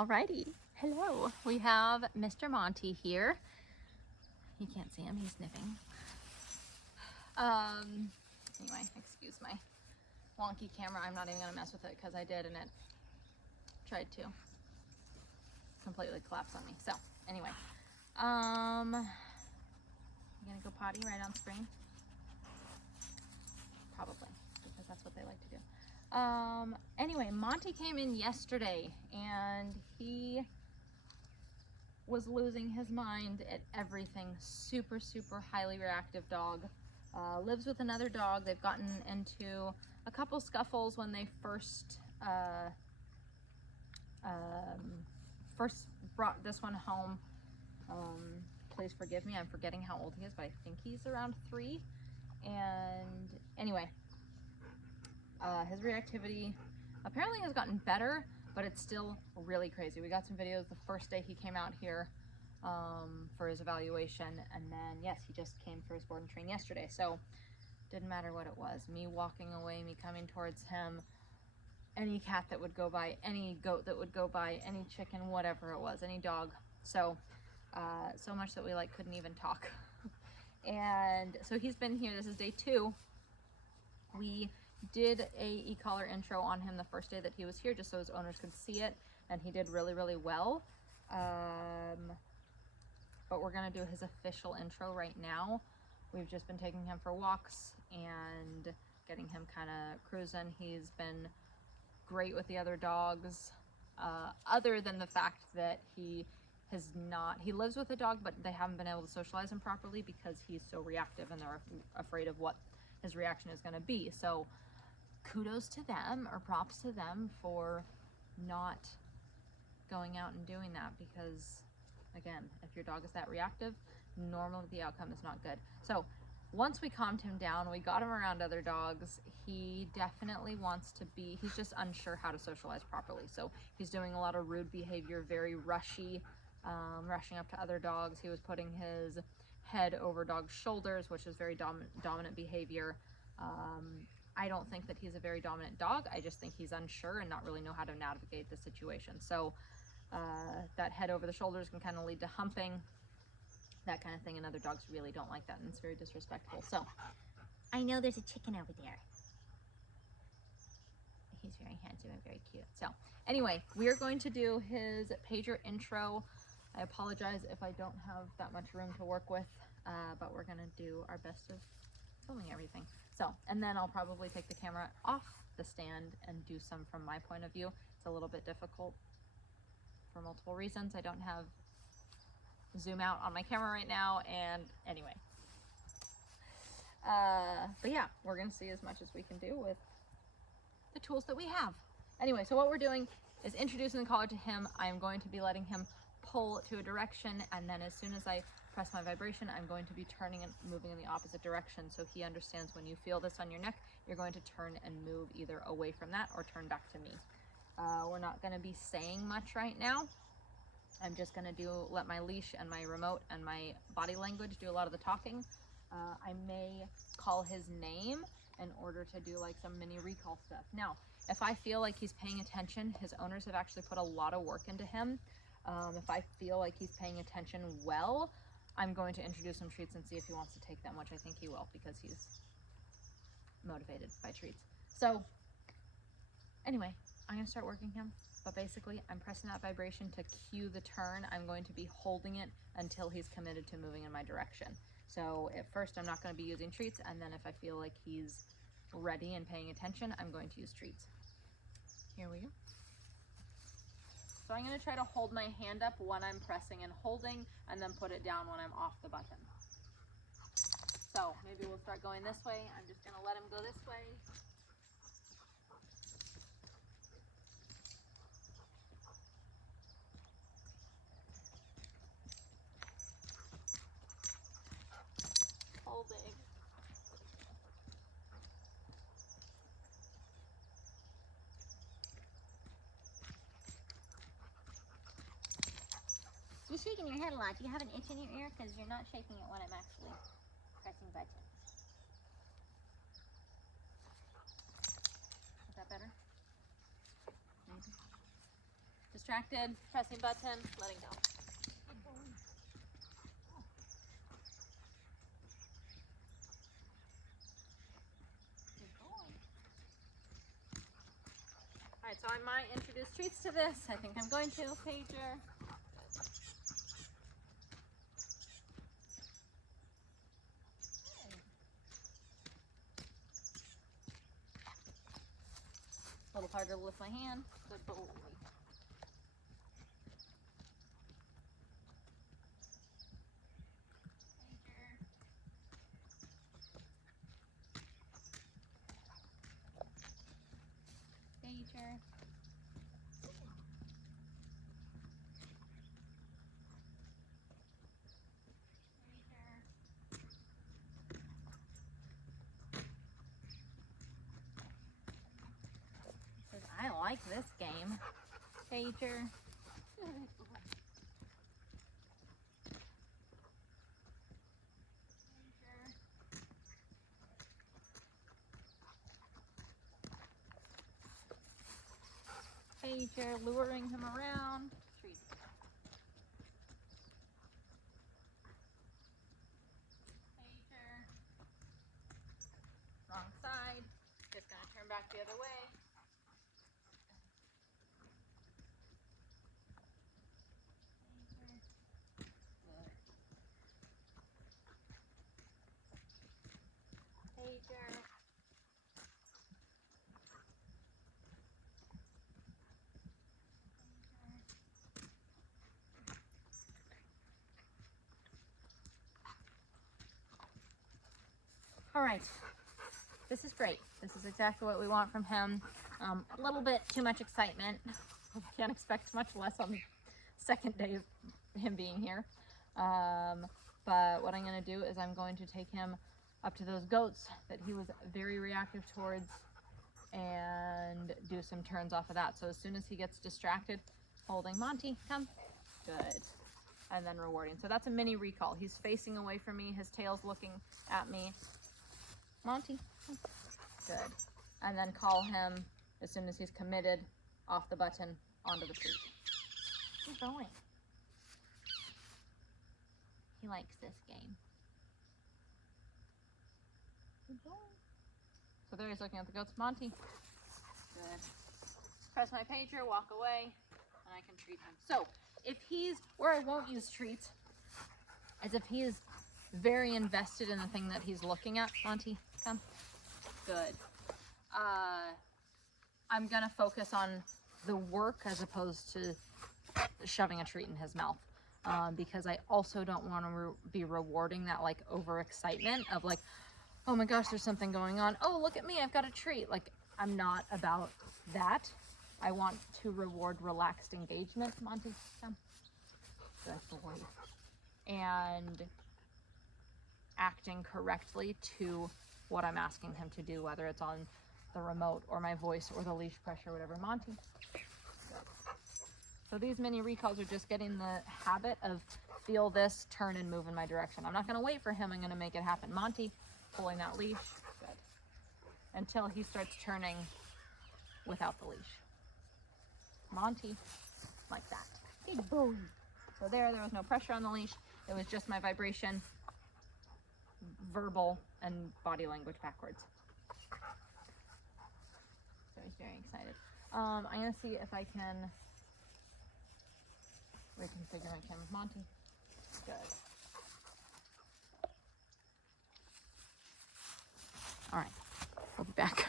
Alrighty, hello. We have Mr. Monty here. You can't see him, he's sniffing. Anyway, excuse my wonky camera. I'm not even gonna mess with it because I did and it tried to completely collapse on me. So anyway, you gonna go potty right on screen? Probably, because that's what they like to do. Anyway, Monty came in yesterday and he was losing his mind at everything. Super highly reactive dog. Lives with another dog. They've gotten into a couple scuffles when they first brought this one home. Please forgive me, I'm forgetting how old he is, but I think he's around 3. And anyway, his reactivity apparently has gotten better, but it's still really crazy. We got some videos the first day he came out here for his evaluation, and then yes, he just came for his board and train yesterday. So didn't matter what it was, me walking away, me coming towards him, any cat that would go by, any goat that would go by, any chicken, whatever it was, any dog. So so much that we like couldn't even talk. And so he's been here. This is day 2. We did a e-collar intro on him the first day that he was here, just so his owners could see it, and he did really well. But we're gonna do his official intro right now. We've just been taking him for walks and getting him kind of cruising. He's been great with the other dogs, other than the fact that he lives with a dog, but they haven't been able to socialize him properly because he's so reactive and they're afraid of what his reaction is going to be. So kudos to them, or props to them, for not going out and doing that, because again, if your dog is that reactive, normally the outcome is not good. So once we calmed him down, we got him around other dogs, he definitely wants to be, he's just unsure how to socialize properly. So he's doing a lot of rude behavior, very rushy, rushing up to other dogs. He was putting his head over dogs' shoulders, which is very dominant behavior. I don't think that he's a very dominant dog. I just think he's unsure and not really know how to navigate the situation. So that head over the shoulders can kind of lead to humping, that kind of thing, and other dogs really don't like that, and it's very disrespectful. So I know there's a chicken over there. He's very handsome and very cute. So anyway, we're going to do his pager intro. I apologize if I don't have that much room to work with, but we're gonna do our best of filming everything. So, and then I'll probably take the camera off the stand and do some from my point of view. It's a little bit difficult for multiple reasons. I don't have zoom out on my camera right now, and anyway. But yeah, we're gonna see as much as we can do with the tools that we have. Anyway, so what we're doing is introducing the collar to him. I'm going to be letting him pull to a direction, and then as soon as I press my vibration, I'm going to be turning and moving in the opposite direction, so he understands when you feel this on your neck, you're going to turn and move either away from that or turn back to me. We're not going to be saying much right now. I'm just going to let my leash and my remote and my body language do a lot of the talking. I may call his name in order to do like some mini recall stuff. Now, if I feel like he's paying attention, his owners have actually put a lot of work into him. If I feel like he's paying attention well, I'm going to introduce some treats and see if he wants to take them, which I think he will, because he's motivated by treats. So anyway, I'm going to start working him, but basically I'm pressing that vibration to cue the turn. I'm going to be holding it until he's committed to moving in my direction. So at first I'm not going to be using treats, and then if I feel like he's ready and paying attention, I'm going to use treats. Here we go. So I'm going to try to hold my hand up when I'm pressing and holding, and then put it down when I'm off the button. So maybe we'll start going this way. I'm just going to let him go this way. Holding. You're shaking your head a lot. Do you have an itch in your ear? Because you're not shaking it when I'm actually pressing buttons. Is that better? Maybe. distracted, pressing button, letting go. Alright, so I might introduce treats to this. I think I'm going to. Pager. A little harder to lift my hand. Good boy. Pager. Says, I like this game. Pager. Pager, luring him around. Treat. Pager. Wrong side. Just gonna turn back the other way. Pager. All right, this is great. This is exactly what we want from him. A little bit too much excitement. Can't expect much less on the second day of him being here. But what I'm gonna do is I'm going to take him up to those goats that he was very reactive towards and do some turns off of that. So as soon as he gets distracted, holding Monty, come, good. And then rewarding. So that's a mini recall. He's facing away from me, his tail's looking at me. Monty, good. And then call him as soon as he's committed off the button onto the treat. Keep going. He likes this game. Keep going. So there he's looking at the goats. Monty, good. Press my pager, walk away, and I can treat him. So if he's, where I won't use treats, is if he is very invested in the thing that he's looking at. Monty, come. Good. I'm gonna focus on the work as opposed to shoving a treat in his mouth, because I also don't want to be rewarding that like overexcitement of like, oh my gosh, there's something going on. Oh, look at me, I've got a treat. Like, I'm not about that. I want to reward relaxed engagement. Monty, come. Good boy. And acting correctly to what I'm asking him to do, whether it's on the remote or my voice or the leash pressure, whatever. Monty. Good. So these mini recalls are just getting the habit of feel this, turn and move in my direction. I'm not going to wait for him. I'm going to make it happen. Monty, pulling that leash. Good. Until he starts turning without the leash. Monty, like that. Big boy. So there was no pressure on the leash. It was just my vibration, verbal, and body language backwards. So he's very excited. I'm gonna see if I can reconfigure my camera. Monty, good. All right, we'll be back.